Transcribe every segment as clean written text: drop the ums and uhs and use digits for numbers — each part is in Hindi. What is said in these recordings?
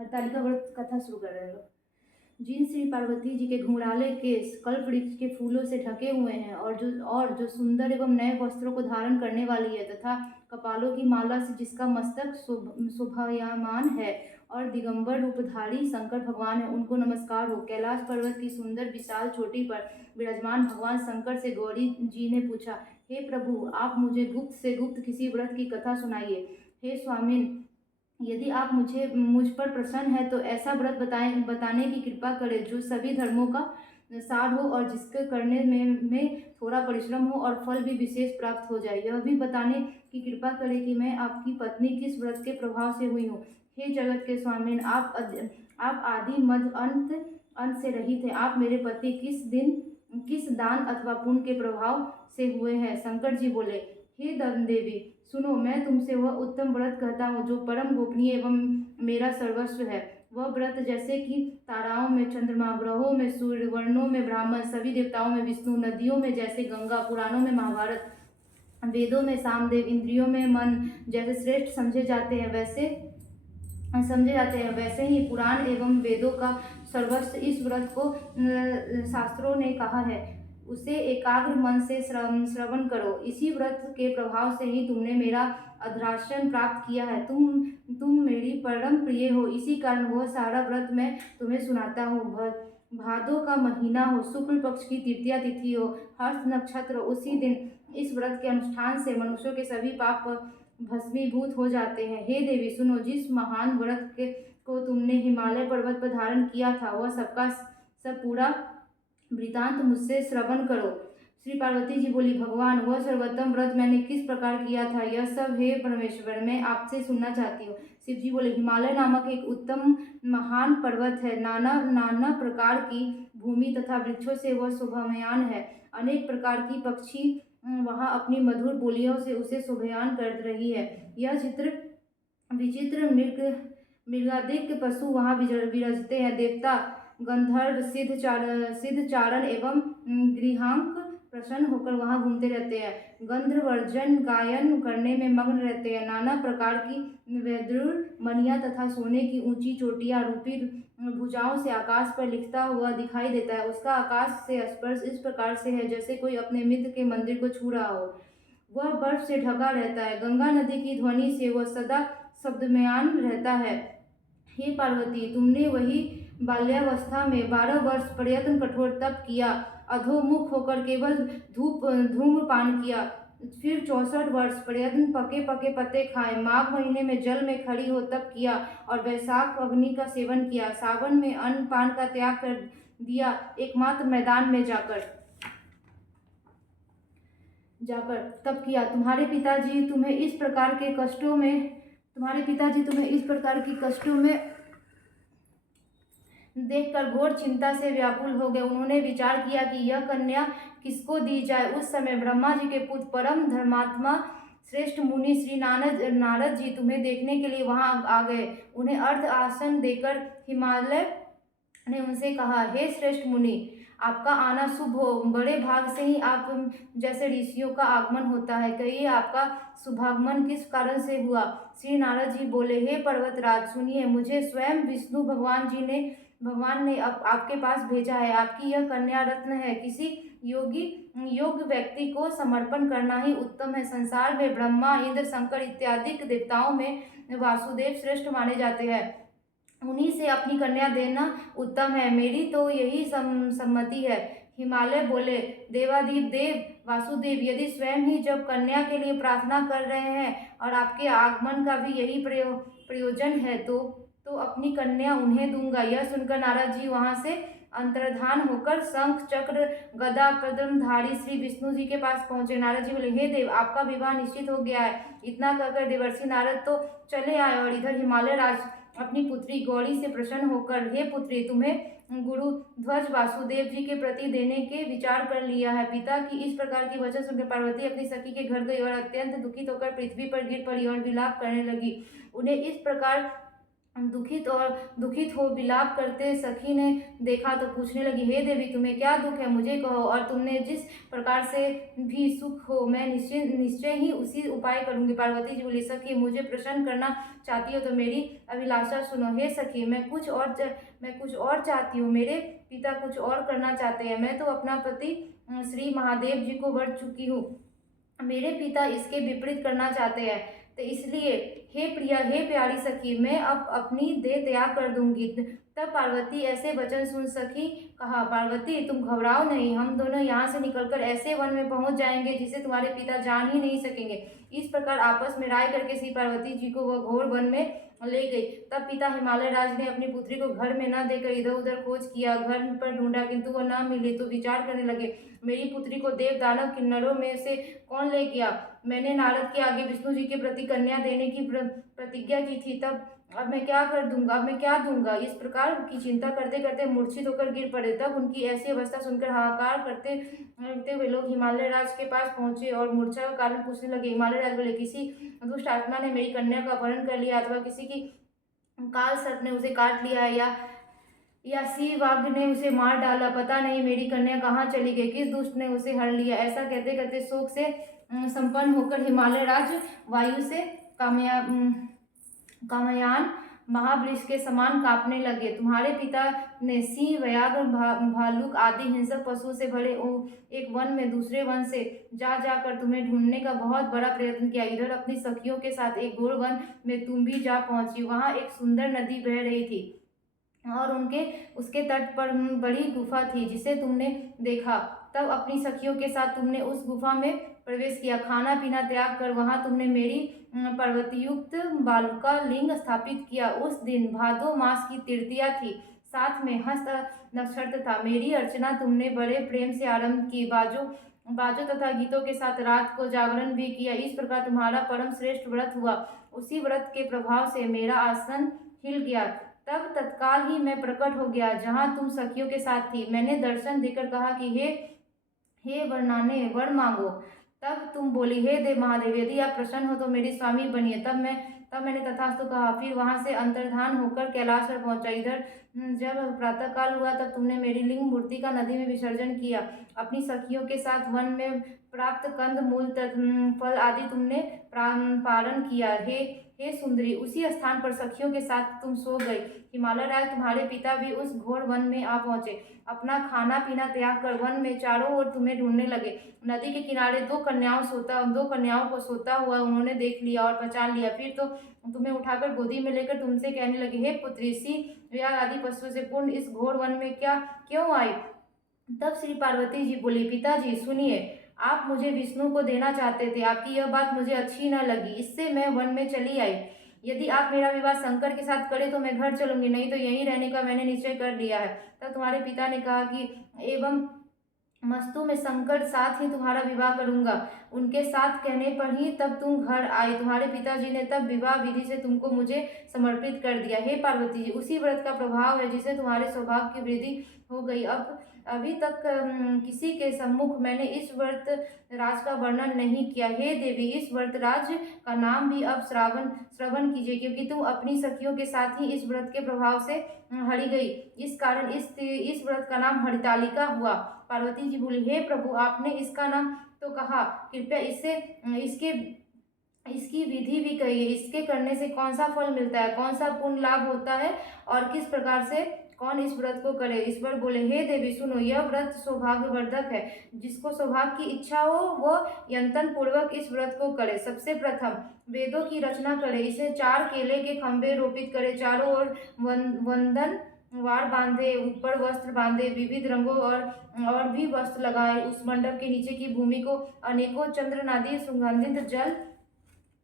हरतालिका व्रत कथा शुरू कर रहे हैं लोग। जिन श्री पार्वती जी के घुंघराले केस कल्प वृक्ष के फूलों से ढके हुए हैं और जो सुंदर एवं नए वस्त्रों को धारण करने वाली है तथा कपालों की माला से जिसका मस्तक शोभायमान है और दिगंबर रूपधारी शंकर भगवान है, उनको नमस्कार हो। कैलाश पर्वत की सुंदर विशाल चोटी पर विराजमान भगवान शंकर से गौरी जी ने पूछा, हे प्रभु, आप मुझे गुप्त से गुप्त किसी व्रत की कथा सुनाइए। हे स्वामिन, यदि आप मुझ पर प्रसन्न है तो ऐसा व्रत बताने की कृपा करें जो सभी धर्मों का सार हो और जिसके करने में थोड़ा परिश्रम हो और फल भी विशेष प्राप्त हो जाए। यह भी बताने की कृपा करें कि मैं आपकी पत्नी किस व्रत के प्रभाव से हुई हूँ। हे जगत के स्वामिन, आप आदि मध्य अंत से रहित हैं। आप मेरे पति किस दान अथवा पुण्य के प्रभाव से हुए हैं। शंकर जी बोले, हे धन देवी, सुनो, मैं तुमसे वह उत्तम व्रत कहता हूँ जो परम गोपनीय एवं मेरा सर्वस्व है। वह व्रत जैसे कि ताराओं में चंद्रमा, ग्रहों में सूर्य, वर्णों में ब्राह्मण, सभी देवताओं में विष्णु, नदियों में जैसे गंगा, पुराणों में महाभारत, वेदों में सामदेव, इंद्रियों में मन जैसे श्रेष्ठ समझे जाते हैं वैसे ही पुराण एवं वेदों का सर्वस्व इस व्रत को शास्त्रों ने कहा है। उसे एकाग्र मन से श्रवण करो। इसी व्रत के प्रभाव से ही तुमने मेरा अध्यासन प्राप्त किया है। तुम मेरी परम प्रिय हो, इसी कारण वह सारा व्रत मैं तुम्हें सुनाता हूँ। भादों का महीना हो, शुक्ल पक्ष की तृतीया तिथि हो, हर्ष नक्षत्र, उसी दिन इस व्रत के अनुष्ठान से मनुष्यों के सभी पाप भस्मीभूत हो जाते हैं। हे देवी, सुनो, जिस महान व्रत को तुमने हिमालय पर्वत पर धारण किया था वह सबका सब पूरा वृतांत मुझसे श्रवण करो। श्री पार्वती जी बोली, भगवान, वह सर्वोत्तम व्रत मैंने किस प्रकार किया था, यह सब हे परमेश्वर मैं आपसे सुनना चाहती हूँ। शिव जी बोले, हिमालय नामक एक उत्तम महान पर्वत है। नाना नाना प्रकार की भूमि तथा वृक्षों से वह शोभायमान है। अनेक प्रकार की पक्षी वहाँ अपनी मधुर बोलियों से उसे शोभायमान कर रही है। यह विचित्र मृगादिक पशु वहाँ विराजते हैं। देवता, गंधर्व, सिद्ध चारण एवं गृहांक प्रसन्न होकर वहाँ घूमते रहते हैं। गंधर्वजन गायन करने में मग्न रहते हैं। नाना प्रकार की वैदुर मणियाँ तथा सोने की ऊंची चोटियाँ रूपी भुजाओं से आकाश पर लिखता हुआ दिखाई देता है। उसका आकाश से स्पर्श इस प्रकार से है जैसे कोई अपने मित्र के मंदिर को छू रहा हो। वह बर्फ से ढका रहता है। गंगा नदी की ध्वनि से वह सदा शब्दमयान रहता है। हे पार्वती, तुमने वही बाल्यावस्था में 12 वर्ष प्रयत्न कठोर तप किया, अधोमुख होकर केवल धूम्रपान किया, फिर 64 वर्ष प्रयत्न पके पके पत्ते खाए, माघ महीने में जल में खड़ी हो तप किया और वैशाख अग्नि का सेवन किया, सावन में अन्न पान का त्याग कर दिया, एकमात्र मैदान में जाकर तप किया। तुम्हारे पिताजी तुम्हें इस प्रकार के कष्टों में देखकर घोर चिंता से व्याकुल हो गए। उन्होंने विचार किया कि यह कन्या किसको दी जाए। उस समय ब्रह्मा जी के पुत्र परम धर्मात्मा श्रेष्ठ मुनि श्री नारद जी तुम्हें देखने के लिए वहां आ गए। उन्हें अर्ध आसन देकर हिमालय ने उनसे कहा, हे श्रेष्ठ मुनि, आपका आना शुभ हो। बड़े भाग से ही आप जैसे ऋषियों का आगमन होता है। कहिए, आपका शुभागमन किस कारण से हुआ। श्री नारद जी बोले, हे पर्वतराज, सुनिए, मुझे स्वयं विष्णु भगवान ने आपके पास भेजा है। आपकी यह कन्या रत्न है। किसी योग्य व्यक्ति को समर्पण करना ही उत्तम है। संसार में ब्रह्मा, इंद्र, शंकर इत्यादि देवताओं में वासुदेव श्रेष्ठ माने जाते हैं। उन्हीं से अपनी कन्या देना उत्तम है। मेरी तो यही सम्मति है। हिमालय बोले, देवाधिप देव वासुदेव, यदि स्वयं ही जब कन्या के लिए प्रार्थना कर रहे हैं और आपके आगमन का भी यही प्रयोजन है तो अपनी कन्या उन्हें दूंगा। यह सुनकर नारद जी वहां से अंतर्धान होकर शंख चक्र गदा पद्मधारी श्री विष्णु जी के पास पहुंचे। नारद जी बोले, हे देव, आपका विवाह निश्चित हो गया है। इतना कहकर देवर्षि नारद तो चले आए और इधर हिमालय राज अपनी पुत्री गौरी से प्रसन्न होकर, हे पुत्री, तुम्हें गुरु ध्वज वासुदेव जी के प्रति देने के विचार कर लिया है। पिता की इस प्रकार की वचन सुनकर पार्वती अपनी सखी के घर गई और अत्यंत दुखित होकर पृथ्वी पर गिर पड़ी और विलाप करने लगी। उन्हें इस प्रकार दुखित हो विलाप करते सखी ने देखा तो पूछने लगी, हे देवी, तुम्हें क्या दुख है, मुझे कहो, और तुमने जिस प्रकार से भी सुख हो मैं निश्चय निश्चय ही उसी उपाय करूंगी। पार्वती जी बोली, सखी, मुझे प्रसन्न करना चाहती हो तो मेरी अभिलाषा सुनो। हे सखी, मैं कुछ और चाहती हूँ, मेरे पिता कुछ और करना चाहते हैं। मैं तो अपना पति श्री महादेव जी को वर चुकी हूँ, मेरे पिता इसके विपरीत करना चाहते हैं, तो इसलिए हे प्रिया, हे प्यारी सखी, मैं अब अपनी देह त्याग कर दूंगी। तब पार्वती ऐसे वचन सुन सखी कहा, पार्वती, तुम घबराओ नहीं, हम दोनों यहाँ से निकलकर ऐसे वन में पहुँच जाएंगे जिसे तुम्हारे पिता जान ही नहीं सकेंगे। इस प्रकार आपस में राय करके श्री पार्वती जी को वह घोर वन में ले गई। तब पिता हिमालय राज ने अपनी पुत्री को घर में न देकर इधर उधर खोज किया, घर पर ढूंढा, किंतु वह न मिली तो विचार करने लगे, मेरी पुत्री को देव दानव किन्नरों में से कौन ले गया। मैंने नारद के आगे विष्णु जी के प्रति कन्या देने की प्रतिज्ञा की थी, तब अब मैं क्या कर दूंगा, अब मैं क्या दूंगा। इस प्रकार की चिंता करते करते मूर्छित होकर गिर पड़े। तब उनकी ऐसी अवस्था सुनकर हाहाकार करते हुए लोग हिमालय राज के पास पहुंचे और मूर्छा का कारण पूछने लगे। हिमालय राज बोले, किसी दुष्ट आत्मा ने मेरी कन्या का अपहरण कर लिया, अथवा किसी की काल सर्प ने उसे काट लिया, या सीवाग ने उसे मार डाला, पता नहीं मेरी कन्या कहाँ चली गई, किस दुष्ट ने उसे हर लिया। ऐसा कहते कहते शोक से संपन्न होकर हिमालय राज वायु से कामयान महावृक्ष के समान कांपने लगे। तुम्हारे पिता ने सिंह, व्याघ्र, भालुक आदि हिंसक पशु से भरे एक वन में दूसरे वन से जाकर तुम्हें ढूंढने का बहुत बड़ा प्रयत्न किया। इधर अपनी सखियों के साथ एक घोर वन में तुम भी जा पहुंची। वहां एक सुंदर नदी बह रही थी और उसके तट पर बड़ी गुफा थी जिसे तुमने देखा। तब अपनी सखियों के साथ तुमने उस गुफा में प्रवेश किया। खाना पीना त्याग कर वहां तुमने मेरी पर्वतयुक्त बालुका लिंग स्थापित किया। उस दिन भादो मास की तृतीया थी, साथ में हस्त नक्षत्र था। मेरी अर्चना तुमने बड़े प्रेम से आरंभ की, बाजों तथा गीतों के साथ रात को जागरण भी किया। इस प्रकार तुम्हारा परम श्रेष्ठ व्रत हुआ। उसी व्रत के प्रभाव से मेरा आसन हिल गया। तब तत्काल ही मैं प्रकट हो गया जहाँ तुम सखियों के साथ थी। मैंने दर्शन देकर कहा कि हे वरनाने, वर मांगो। तब तुम बोली, हे देव महादेव, यदि आप प्रसन्न हो तो मेरी स्वामी बनिए। तब मैंने तथास्तु कहा। फिर वहां से अंतर्धान होकर कैलाश पर पहुंचा। इधर जब प्रातःकाल हुआ तब तुमने मेरी लिंग मूर्ति का नदी में विसर्जन किया। अपनी सखियों के साथ वन में प्राप्त कंद मूल फल आदि तुमने पारण किया। हे सुंदरी, उसी स्थान पर सखियों के साथ तुम सो गई। हिमालय राज तुम्हारे पिता भी उस घोर वन में आ पहुंचे। अपना खाना पीना त्याग कर वन में चारों ओर तुम्हें ढूंढने लगे। नदी के किनारे दो कन्याओं को सोता हुआ उन्होंने देख लिया और पहचान लिया। फिर तो तुम्हें उठाकर गोदी में लेकर तुमसे कहने लगे, हे पुत्री, सिंह, व्याघ्र आदि पशुओं से पूर्ण इस घोर वन में क्यों आई। तब श्री पार्वती जी बोली, पिताजी सुनिए, आप मुझे विष्णु को देना चाहते थे, आपकी यह बात मुझे अच्छी न लगी, इससे मैं वन में चली आई। यदि आप मेरा विवाह शंकर के साथ करें तो मैं घर चलूंगी, नहीं तो यहीं रहने का मैंने निश्चय कर लिया है। तब तुम्हारे पिता ने कहा कि एवं मस्तु में शंकर साथ ही तुम्हारा विवाह करूंगा। उनके साथ कहने पर ही तब तुम घर आई। तुम्हारे पिताजी ने तब विवाह विधि से तुमको मुझे समर्पित कर दिया। हे पार्वती जी, उसी व्रत का प्रभाव है जिससे तुम्हारे सौभाग्य की वृद्धि हो गई। अभी तक किसी के सम्मुख मैंने इस व्रत राज का वर्णन नहीं किया। हे देवी, इस व्रत राज का नाम भी अब श्रवण कीजिए, क्योंकि तुम अपनी सखियों के साथ ही इस व्रत के प्रभाव से हरि गई। इस कारण इस व्रत का नाम हरितालिका हुआ। पार्वती जी बोली, हे प्रभु, आपने इसका नाम तो कहा, कृपया इसकी विधि भी कहिए। इसके करने से कौन सा फल मिलता है, कौन सा पुण्य लाभ होता है और किस प्रकार से कौन इस व्रत को करे। ईश्वर बोले, हे देवी सुनो, यह व्रत सौभाग्यवर्धक है। जिसको सौभाग्य की इच्छा हो वह यंतन पूर्वक इस व्रत को करे। सबसे प्रथम वेदों की रचना करे, इसे 4 केले के खंभे रोपित करे, चारों ओर वंदन वार बांधे, ऊपर वस्त्र बांधे, विविध रंगों और भी वस्त्र लगाए। उस मंडप के नीचे की भूमि को अनेकों चंद्रनादी सुगंधित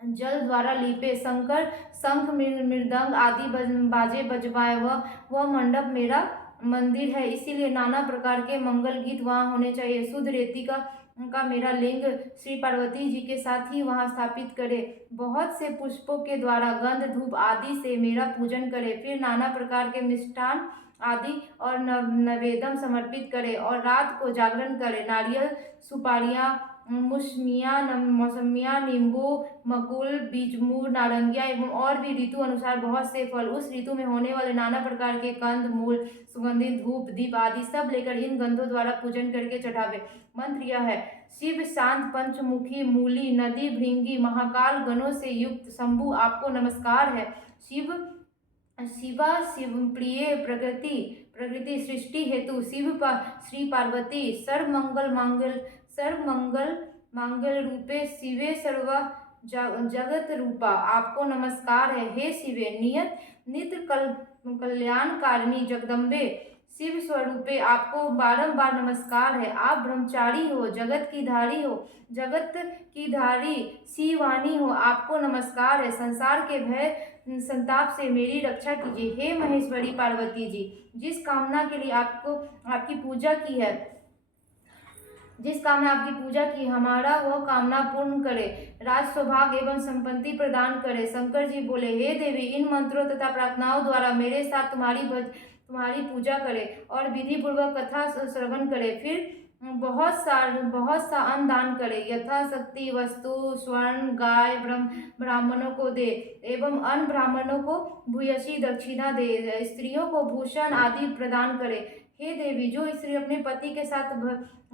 जल द्वारा लीपे, शंख मृदंग आदि बाजे बजवाए। वह मंडप मेरा मंदिर है, इसीलिए नाना प्रकार के मंगल गीत वहाँ होने चाहिए। शुद्ध रेती का मेरा लिंग श्री पार्वती जी के साथ ही वहाँ स्थापित करे। बहुत से पुष्पों के द्वारा गंध धूप आदि से मेरा पूजन करे। फिर नाना प्रकार के मिष्ठान आदि और नवेदम समर्पित करे और रात को जागरण करे। नारियल, सुपारियाँ, मौसमिया, नींबू, मकुल, बीजमूर, नारंगिया एवं और भी ऋतु अनुसार बहुत से फल, उस ऋतु में होने वाले नाना प्रकार के कंद मूल, सुगंधित धूप दीप आदि सब लेकर इन गंधों द्वारा पूजन करके चढ़ावे। मंत्र यह है, शिव शांत पंचमुखी मूली नदी भृंगी महाकाल गणों से युक्त शंभु आपको नमस्कार है। शिवा शिवप्रिय प्रकृति सृष्टि हेतु श्री पार्वती सर्वमंगल मांगल रूपे शिवे सर्व जगत रूपा आपको नमस्कार है। हे शिवे नित्य कल्याणकारिणी जगदम्बे शिव स्वरूपे आपको बारंबार नमस्कार है। आप ब्रह्मचारी हो, जगत की धारी शिवानी हो, आपको नमस्कार है। संसार के भय संताप से मेरी रक्षा कीजिए। हे महेश्वरी पार्वती जी, जिस कामना के लिए आपकी पूजा की है, हमारा वह कामना पूर्ण करे, राज सौभाग्य एवं संपत्ति प्रदान करे। शंकर जी बोले, हे देवी, इन मंत्रों तथा प्रार्थनाओं द्वारा मेरे साथ तुम्हारी पूजा करे और विधि पूर्वक कथा श्रवण करे। फिर बहुत सा अन्न दान करे, यथाशक्ति वस्तु स्वर्ण गाय ब्राह्मणों को दे एवं अन्य ब्राह्मणों को भूयसी दक्षिणा दे। स्त्रियों को भूषण आदि प्रदान करे। हे देवी, जो स्त्री अपने पति के साथ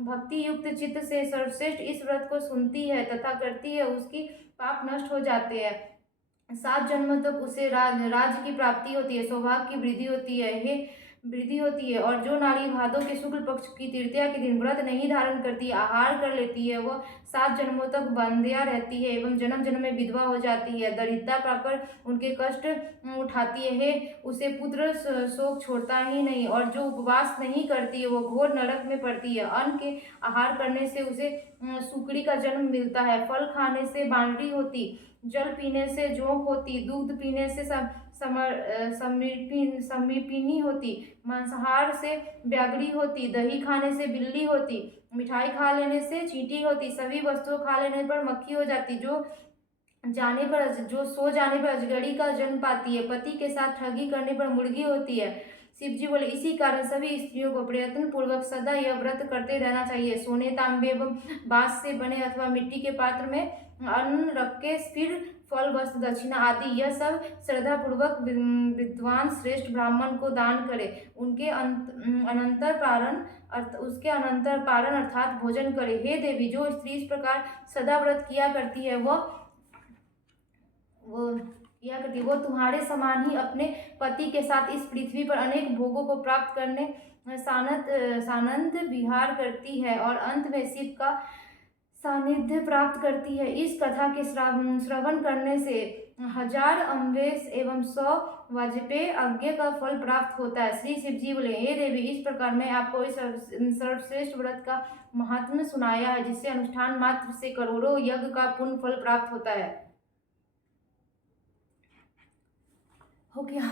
भक्ति युक्त चित्त से सर्वश्रेष्ठ इस व्रत को सुनती है तथा करती है, उसकी पाप नष्ट हो जाते हैं। 7 जन्म तक उसे राज्य की प्राप्ति होती है, सौभाग्य की वृद्धि होती है। और जो नारी भादों के शुक्ल पक्ष की तृतीया के दिन व्रत नहीं धारण करती, आहार कर लेती है, वह 7 जन्मों तक बंध्या रहती है एवं जन्म जन्म में विधवा हो जाती है, दरिद्रता पाकर उनके कष्ट उठाती है। उसे पुत्र शोक छोड़ता ही नहीं, और जो उपवास नहीं करती है वो घोर नरक में पड़ती है। अन्न के आहार करने से उसे सुकड़ी का जन्म मिलता है, फल खाने से बांदरी होती, जल पीने से जोंक होती, दूध पीने से समीपिनी होती, मांसाहार से व्याघ्री होती, दही खाने से बिल्ली होती, मिठाई खा लेने से चींटी होती, सभी वस्तुओं खा लेने पर मक्खी हो जाती, जो सो जाने पर अजगरी का जन्म पाती है, पति के साथ ठगी करने पर मुर्गी होती है। शिवजी बोले, इसी कारण सभी स्त्रियों को प्रयत्न पूर्वक सदा यह व्रत करते रहना चाहिए। सोने तांबे एवं बांस से बने अथवा मिट्टी के पात्र में अन्न रख के फिर फल वस्त्र दक्षिणा आदि यह सब श्रद्धा पूर्वक विद्वान श्रेष्ठ ब्राह्मण को दान करे। उसके अनंतर पारण अर्थात भोजन करे। हे देवी, जो स्त्री इस प्रकार सदा व्रत किया करती है वो तुम्हारे समान ही अपने पति के साथ इस पृथ्वी पर अनेक भोगों को प्राप्त करने सानंद विहार करती है और अंत में शिव का सानिध्य प्राप्त करती है। इस कथा के श्रवण करने से 1000 अम्बेश एवं 100 वाजपेय यज्ञ का फल प्राप्त होता है। श्री शिवजी बोले, हे देवी, इस प्रकार मैं आपको इस सर्वश्रेष्ठ व्रत का महात्म्य सुनाया है, जिससे अनुष्ठान मात्र से करोड़ों यज्ञ का पुण्य फल प्राप्त होता है। हो गया।